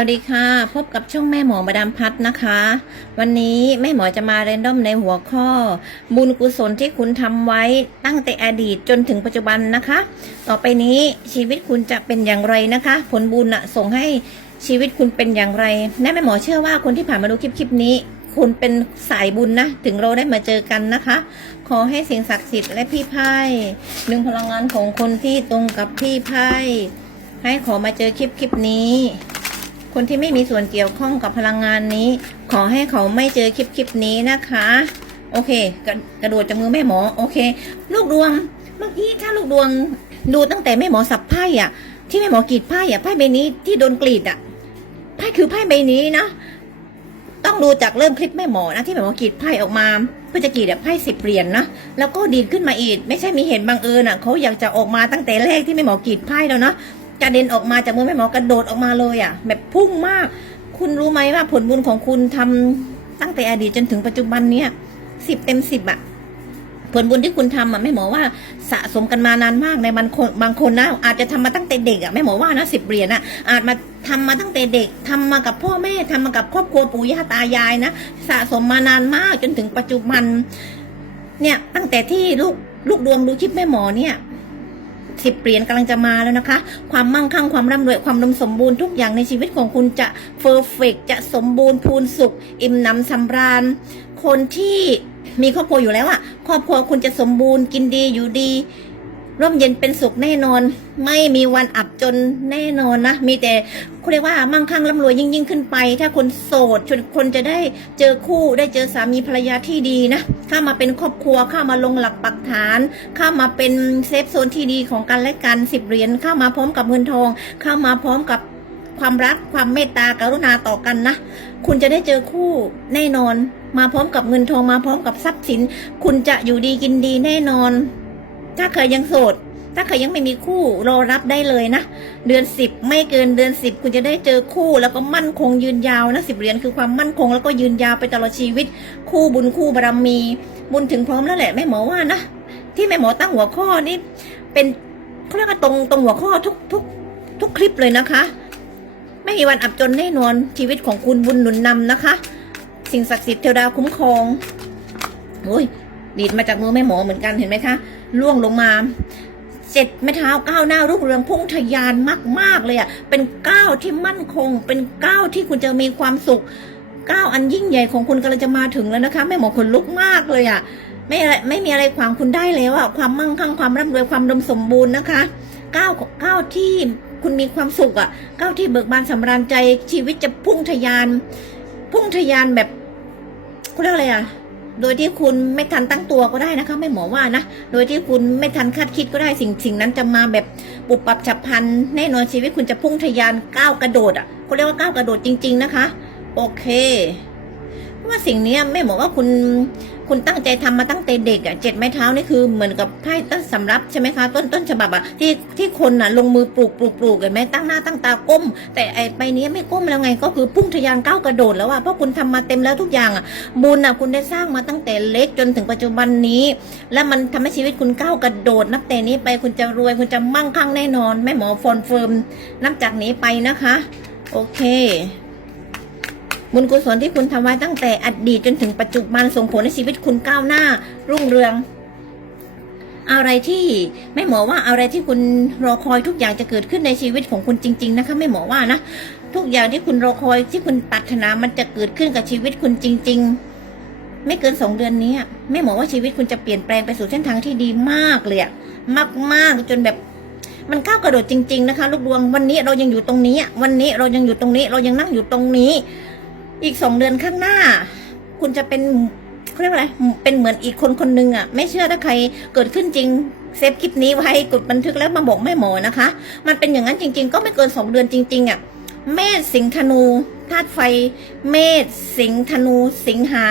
วัสดีค่ะ พบกับช่องแม่หมอมาดามพัดนะคะ วันนี้แม่หมอจะมาเรนดอมในหัวข้อ บุญกุศลที่คุณทำไว้ตั้งแต่อดีตจนถึงปัจจุบันนะคะ ต่อไปนี้ชีวิตคุณจะเป็นอย่างไรนะคะ ผลบุญอะส่งให้ชีวิตคุณเป็นอย่างไรแม่แม่หมอเชื่อว่าคนที่ผ่านมาดูคลิปคลิปนี้ คุณเป็นสายบุญนะ ถึงเราได้มาเจอกันนะคะ ขอให้สิ่งศักดิ์สิทธิ์และพี่ไพ่ดึงพลังงานของคนที่ตรงกับพี่ไพ่ให้ขอมาเจอคลิปคลิปนี้ คนที่ไม่มีส่วนเกี่ยวข้องกับพลังงานนี้ ขอให้เขาไม่เจอคลิปคลิปนี้นะคะ โอเค กระกระโดดจากมือแม่หมอ โอเค ลูกดวงเมื่อกี้ถ้าลูกดวงดูตั้งแต่แม่หมอสับไพ่อะที่แม่หมอกรีดไพ่อะไพ่ใบนี้ที่โดนกรีดอะไพ่คือไพ่ใบนี้นะต้องดูจากเริ่มคลิปแม่หมอนะที่แม่หมอกรีดไพ่ออกมาเพื่อจะกรีดแบบไพ่สิบเหรียญนะแล้วก็ดีดขึ้นมาอีก ไม่ใช่มีเหตุบังเอิญอะเขาอยากจะออกมาตั้งแต่แรกที่แม่หมอกรีดไพ่แล้วเนาะ กระเด็นออกมาจากมือแม่หมอกระโดดออกมาเลยอะแบบพุ่งมาก คุณรู้ไหมว่าผลบุญของคุณทำตั้งแต่อดีตจนถึงปัจจุบันเนี้ยสิบเต็มสิบอะผลบุญที่คุณทำอะแม่หมอว่าสะสมกันมานานมากในบางคนบางคนนะอาจจะทำมาตั้งแต่เด็กอะแม่หมอว่านะสิบเหรียญอะอาจมาทำมาตั้งแต่เด็กทำมากับพ่อแม่ทำมากับครอบครัวปู่ย่าตายายนะสะสมมานานมากจนถึงปัจจุบัน เนี่ยตั้งแต่ที่ลูกลูกดวงดูคลิปแม่หมอเนี่ย สิบเหรียญกำลังจะมาแล้วนะคะ ความมั่งคั่งความร่ำรวยความดมสมบูรณ์ทุกอย่างในชีวิตของคุณจะเฟอร์เฟกจะสมบูรณ์พูนสุข อิ่มหนำสำราญ คนที่มีครอบครัวอยู่แล้วอะครอบครัวคุณจะสมบูรณ์กินดีอยู่ดี ร่มเย็นเป็นสุขแน่นอน ไม่มีวันอับจนแน่นอนนะ มีแต่เขาเรียกว่ามั่งคั่งร่ำรวยยิ่งยิ่งขึ้นไป ถ้าคนโสดชนคนจะได้เจอคู่ได้เจอสามีภรรยาที่ดีนะเข้ามาเป็นครอบครัวเข้ามาลงหลักปักฐาน เข้ามาเป็นเซฟโซนที่ดีของกันและกันสิบเหรียญเข้ามาพร้อมกับเงินทอง เข้ามาพร้อมกับความรักความเมตตากรุณาต่อกันนะ คุณจะได้เจอคู่แน่นอน มาพร้อมกับเงินทองมาพร้อมกับทรัพย์สิน คุณจะอยู่ดีกินดีแน่นอน ถ้าเคยยังโสด ถ้าเคยยังไม่มีคู่รอรับได้เลยนะ เดือนสิบไม่เกินเดือนสิบคุณจะได้เจอคู่แล้วก็มั่นคงยืนยาวนะสิบเหรียญคือความมั่นคงแล้วก็ยืนยาวไปตลอดชีวิต คู่บุญคู่บารมี บุญถึงพร้อมแล้วแหละแม่หมอว่านะที่แม่หมอตั้งหัวข้อนี่เป็นเขาเรียกว่าตรงตรงหัวข้อทุกทุกทุกคลิปเลยนะคะ ไม่มีวันอับจนแน่นอนชีวิตของคุณบุญหนุนนำนะคะ สิ่งศักดิ์สิทธิ์เทวดาคุ้มครองโอ้ยดีดมาจากมือแม่หมอเหมือนกันเห็นไหมคะ ล่วงลงมาเจ็ดไม้เท้าก้าวหน้ารุ่งเรืองพุ่งทะยานมาก ๆ เลยอะเป็นก้าวที่มั่นคง เป็นก้าวที่คุณจะมีความสุขก้าวอันยิ่งใหญ่ของคุณกำลังจะมาถึงแล้วนะคะแม่หมอขนลุกมากเลยอะไม่อะไรไม่มีอะไรขวางคุณได้แล้วอะความมั่งคั่งความร่ำรวยความดมสมบูรณ์นะคะก้าวก้าวที่คุณมีความสุขอะก้าวที่เบิกบานสำราญใจชีวิตจะพุ่งทะยาน พุ่งทะยานแบบเขาเรียกอะไรอะ โดยที่คุณไม่ทันตั้งตัวก็ได้นะคะ ไม่หมอว่านะ โดยที่คุณไม่ทันคาดคิดก็ได้สิ่งสิ่งนั้นจะมาแบบปุบปับฉับพลันแน่นอนชีวิตคุณจะพุ่งทะยานก้าวกระโดดอะเขาเรียกว่าก้าวกระโดดจริง ๆ นะคะ โอเคเพราะว่าสิ่งนี้ไม่หมอว่าคุณ คุณตั้งใจทำมาตั้งแต่เด็กอะเจ็ดไม้เท้านี่คือเหมือนกับไพ่ต้นสำรับใช่ไหมคะ ต้นต้นฉบับอะที่ที่คนอะลงมือปลูกปลูกปลูกเห็นไหมตั้งหน้าตั้งตาก้ม แต่ไอ้ใบนี้ไม่ก้มแล้วไงก็คือพุ่งทะยานก้าวกระโดดแล้วอะเพราะคุณทำมาเต็มแล้วทุกอย่างอะบุญอะคุณได้สร้างมาตั้งแต่เล็กจนถึงปัจจุบันนี้ และมันทำให้ชีวิตคุณก้าวกระโดด นับแต่นี้ไปคุณจะรวยคุณจะมั่งคั่งแน่นอนแม่หมอฟอนเฟิร์มนับจากนี้ไปนะคะ โอเค บุญกุศลที่คุณทำไว้ตั้งแต่อดีตจนถึงปัจจุบันส่งผลให้ชีวิตคุณก้าวหน้า รุ่งเรือง อะไรที่ไม่หมอว่าอะไรที่คุณรอคอยทุกอย่างจะเกิดขึ้นในชีวิตของคุณจริง ๆ นะคะ ไม่หมอว่านะทุกอย่างที่คุณรอคอยที่คุณปรารถนามันจะเกิดขึ้นกับชีวิตคุณจริง ๆ ไม่เกินสองเดือนนี้ไม่หมอว่าชีวิตคุณจะเปลี่ยนแปลงไปสู่เส้นทางที่ดีมากเลยอะมากๆจนแบบมันก้าวกระโดดจริง ๆ นะคะ ลูกดวงวันนี้เรายังอยู่ตรงนี้ วันนี้เรายังอยู่ตรงนี้ เรายังนั่งอยู่ตรงนี้ อีกสองเดือนข้างหน้า คุณจะเป็นเขาเรียกว่าอะไรเป็นเหมือนอีกคนคนหนึ่งอะ ไม่เชื่อถ้าใครเกิดขึ้นจริงเซฟคลิปนี้ไว้กดบันทึกแล้วมาบอกแม่หมอนะคะ มันเป็นอย่างนั้นจริง ๆ ก็ไม่เกินสองเดือนจริงๆอะเมษสิงธนูธาตุไฟ เมษสิงธนู สิงหา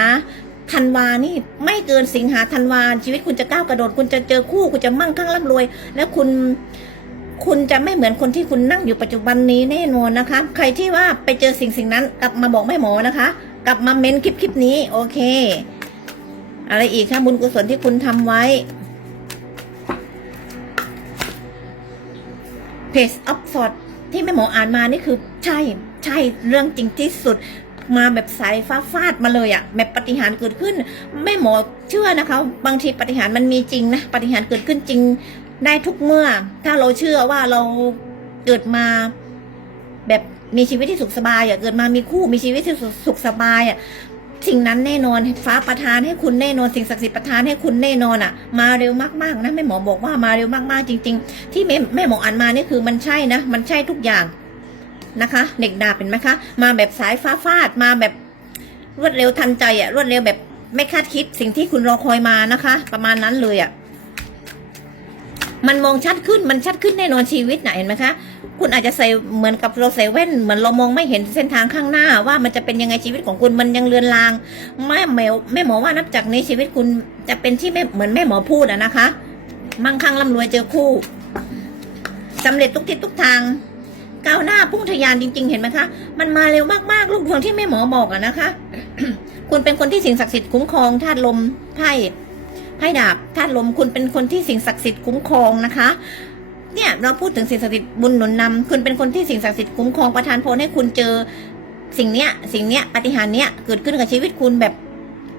ธันวานี่ไม่เกินสิงหาธันวาชีวิตคุณจะก้าวกระโดด คุณจะเจอคู่ คุณจะมั่งคั่งร่ำรวย แล้วคุณ คุณจะไม่เหมือนคนที่คุณนั่งอยู่ปัจจุบันนี้แน่นอนนะคะ ใครที่ว่าไปเจอสิ่งสิ่งนั้น กลับมาบอกแม่หมอนะคะ กลับมาเม้นคลิปคลิปนี้โอเค อะไรอีกคะบุญกุศลที่คุณทำไว้เพจออฟฟอร์ดที่แม่หมออ่านมานี่คือใช่ใช่เรื่องจริงที่สุดมาแบบสายฟ้าฟาดมาเลยอะแบบปฏิหารเกิดขึ้นแม่หมอเชื่อนะคะ บางทีปฏิหารมันมีจริงนะปฏิหารเกิดขึ้นจริง ได้ทุกเมื่อ ถ้าเราเชื่อว่าเราเกิดมาแบบมีชีวิตที่สุขสบายอะเกิดมามีคู่มีชีวิตที่สุขสบายอะสิ่งนั้นแน่นอนฟ้าประทานให้คุณแน่นอนสิ่งศักดิ์สิทธิ์ประทานให้คุณแน่นอนอะมาเร็วมากๆนะแม่หมอบอกว่ามาเร็วมากๆจริง ๆ ที่แม่แม่หมออ่านมานี่คือมันใช่นะมันใช่ทุกอย่างนะคะ เด็กดาบเป็นไหมคะ มาแบบสายฟ้าฟาดมาแบบรวดเร็วทันใจอะรวดเร็วแบบไม่คาดคิดสิ่งที่คุณรอคอยมานะคะ ประมาณนั้นเลยอะ มันมองชัดขึ้นมันชัดขึ้นแน่นอนชีวิตนะเห็นไหมคะคุณอาจจะใส่เหมือนกับเราใส่แว่นเหมือนเรามองไม่เห็นเส้นทางข้างหน้า ว่ามันจะเป็นยังไงชีวิตของคุณมันยังเลือนลางแม่แมวแม่หมอว่านับจากนี้ชีวิตคุณจะเป็นที่แม่เหมือนแม่หมอพูดอะนะคะ มั่งคั่งร่ำรวยเจอคู่สำเร็จทุกทิศทุกทางก้าวหน้าพุ่งทะยานจริง ๆ เห็นไหมคะ มันมาเร็วมากๆลูกดวงที่แม่หมอบอกอะนะคะ คุณเป็นคนที่สิ่งศักดิ์สิทธิ์คุ้มครองธาตุลมไพ่ ไพ่ดาบธาตุลมคุณเป็นคนที่สิ่งศักดิ์สิทธิ์คุ้มครองนะคะเนี่ยเราพูดถึงสิ่งศักดิ์สิทธิ์บุญหนุนนำคุณเป็นคนที่สิ่งศักดิ์สิทธิ์คุ้มครองประทานพรให้คุณเจอสิ่งเนี้ยสิ่งเนี้ยปฏิหารเนี้ยเกิดขึ้นกับชีวิตคุณแบบ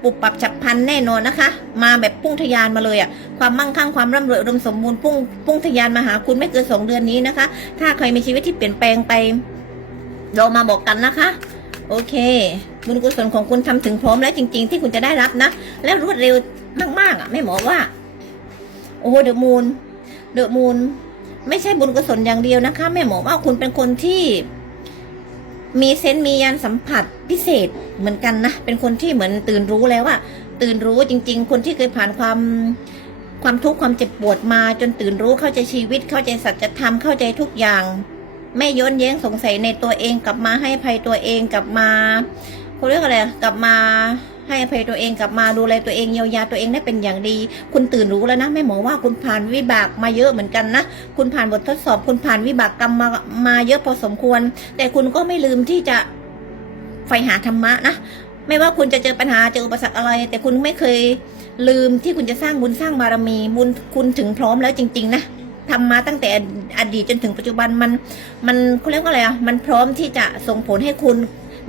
ปุบปรับฉับพลันแน่นอนนะคะ มาแบบพุ่งทะยานมาเลยอะ่ะความมั่งคั่งความร่ำรวยอุดมสมบูรณ์พุ่งพุ่งทะยานมาหาคุณไม่เกินสองเดือนนี้นะคะ ถ้าใครมีชีวิตที่เปลี่ยนแปลงไป เรามาบอกกันนะคะ โอเค บุญกุศลของคุณทำถึงพร้อมแล้วจริง ๆ ที่คุณจะได้รับนะ และรวดเร็วมากๆอะแม่หมอว่า โอ้เดอะมูนเดอะมูนไม่ใช่บุญกุศลอย่างเดียวนะคะ แม่หมอว่าคุณเป็นคนที่มีเซนส์มียานสัมผัสพิเศษเหมือนกันนะ เป็นคนที่เหมือนตื่นรู้แล้วว่า ตื่นรู้จริง ๆ คนที่เคยผ่านความความทุกข์ความเจ็บปวดมาจนตื่นรู้เข้าใจชีวิต เข้าใจสัจธรรมเข้าใจทุกอย่าง ไม่ย้อนแย้งสงสัยในตัวเองกลับมาให้ภัยตัวเองกลับมา เขาเรียกอะไรกลับมาให้อภัยตัวเองกลับมาดูแลตัวเองเยียวยาตัวเองได้เป็นอย่างดี คุณตื่นรู้แล้วนะแม่หมอว่าคุณผ่านวิบากมาเยอะเหมือนกันนะ คุณผ่านบททดสอบ คุณผ่านวิบากกรรมมามาเยอะพอสมควร แต่คุณก็ไม่ลืมที่จะใฝ่หาธรรมะนะไม่ว่าคุณจะเจอปัญหาเจออุปสรรคอะไร แต่คุณไม่เคยลืมที่คุณจะสร้างบุญสร้างบารมีบุญคุณถึงพร้อมแล้วจริง ๆ นะทำมาตั้งแต่อดีตจนถึงปัจจุบันมัน มันเขาเรียกว่าอะไรอะมันพร้อมที่จะส่งผลให้คุณ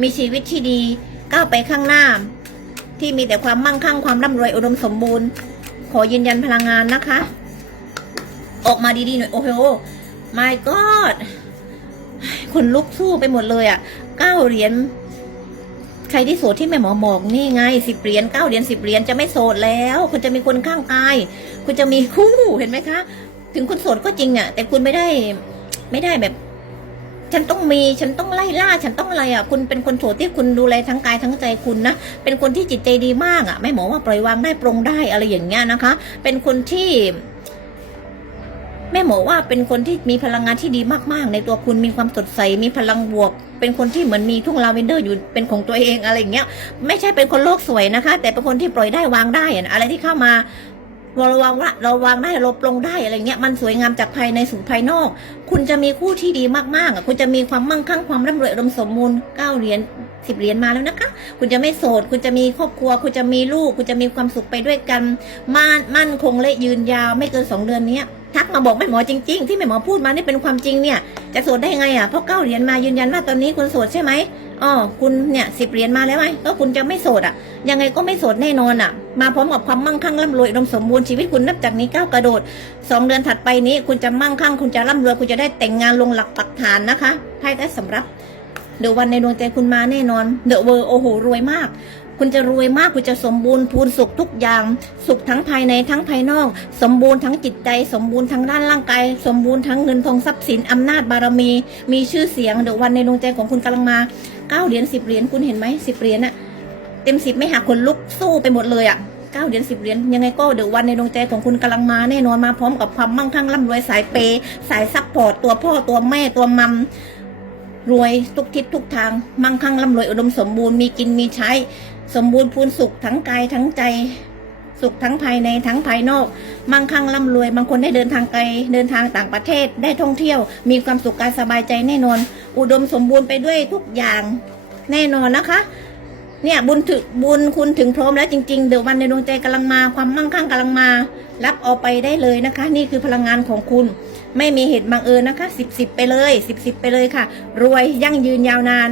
มีชีวิตที่ดีก้าวไปข้างหน้า ที่มีแต่ความมั่งคั่งความร่ำรวยอุดมสมบูรณ์ ขอยืนยันพลังงานนะคะ ออกมาดีๆหน่อยโอ้โห my god คนลุกสู้ไปหมดเลยอะเก้าเหรียญใครที่โสดที่แม่หมอบอกนี่ไงสิบเหรียญเก้าเหรียญสิบเหรียญจะไม่โสดแล้ว คุณจะมีคนข้างกายคุณจะมีคู่เห็นไหมคะ ถึงคุณโสดก็จริงอะ แต่คุณไม่ได้ไม่ได้แบบ ฉันต้องมีฉันต้องไล่ล่า ฉันต้องอะไรอะคุณเป็นคนโสดที่คุณดูแลทั้งกายทั้งใจคุณนะเป็นคนที่จิตใจดีมากอะไม่หมอว่าปล่อยวางได้ปรงได้อะไรอย่างเงี้ยนะคะ เป็นคนที่แม่หมอว่าเป็นคนที่มีพลังงานที่ดีมากๆ ในตัวคุณมีความสดใสมีพลังบวก เป็นคนที่เหมือนมีทุ่งลาเวนเดอร์อยู่เป็นของตัวเองอะไรอย่างเงี้ย ไม่ใช่เป็นคนโลกสวยนะคะ แต่เป็นคนที่ปล่อยได้วางได้อะอะไรที่เข้ามา เราวางว่าเราวางได้เราปลงได้อะไรเงี้ยมันสวยงามจากภายในสู่ภายนอก คุณจะมีคู่ที่ดีมากๆอะคุณจะมีความมั่งคั่งความร่ำรวยรมสมบูรณ์เก้าเหรียญสิบเหรียญมาแล้วนะคะ คุณจะไม่โสด คุณจะมีครอบครัว คุณจะมีลูก คุณจะมีความสุขไปด้วยกันมั่นมั่นคงและยืนยาวไม่เกินสองเดือนเนี้ย ทักมาบอกแม่หมอจริง ๆ ที่แม่หมอพูดมานี่เป็นความจริงเนี่ย จะโสดได้ไงอะเพราะเก้าเหรียญมายืนยันว่าตอนนี้คุณโสดใช่ไหมอ๋อคุณเนี่ยสิบเหรียญมาแล้วไหมก็คุณจะไม่โสดอะ ยังไงก็ไม่โสดแน่นอนอะ มาพร้อมกับความมั่งคั่งร่ำรวยอุดมสมบูรณ์ชีวิตคุณนับจากนี้ก้าวกระโดดสองเดือนถัดไปนี้ คุณจะมั่งคั่งคุณจะร่ำรวยคุณจะได้แต่งงานลงหลักปักฐานนะคะไพ่ได้สำรับเดี๋ยววันในดวงใจคุณมาแน่นอน เดอะเวอร์โอ้โหรวยมาก คุณจะรวยมากคุณจะสมบูรณ์พูนสุขทุกอย่าง สุขทั้งภายในทั้งภายนอก สมบูรณ์ทั้งจิตใจ สมบูรณ์ทั้งด้านร่างกาย สมบูรณ์ทั้งเงินทองทรัพย์สินอำนาจบารมี มีชื่อเสียงเดี๋ยววันในดวงใจของคุณกำลังมาเก้าเหรียญสิบเหรียญคุณเห็นไหมสิบเหรียญอะเต็มสิบไม่หักคนลุกสู้ไปหมดเลยอะเก้าเหรียญสิบเหรียญยังไงก็เดี๋ยววันในดวงใจของคุณกำลังมาแน่นอนมาพร้อมกับความมั่งคั่งร่ำรวยสายเปย์สายซัพพอร์ตตัวพ่อตัวแม่ตัวมัม รวยทุกทิศทุกทาง มั่งคั่งร่ำรวยอุดมสมบูรณ์มีกินมีใช้ สมบูรณ์พูนสุขทั้งกายทั้งใจ สุขทั้งภายในทั้งภายนอก มั่งคั่งร่ำรวย บางคนได้เดินทางไกล เดินทางต่างประเทศได้ท่องเที่ยว มีความสุขกายสบายใจแน่นอน อุดมสมบูรณ์ไปด้วยทุกอย่างแน่นอนนะคะ เนี่ย บุญถึงบุญคุณถึงพร้อมแล้วจริงๆ เดี๋ยววันในดวงใจกำลังมาความมั่งคั่งกำลังมา รับเอาไปได้เลยนะคะ นี่คือพลังงานของคุณ ไม่มีเหตุบังเอิญนะคะสิบสิบไปเลยสิบสิบไปเลยค่ะ รวยยั่งยืนยาวนาน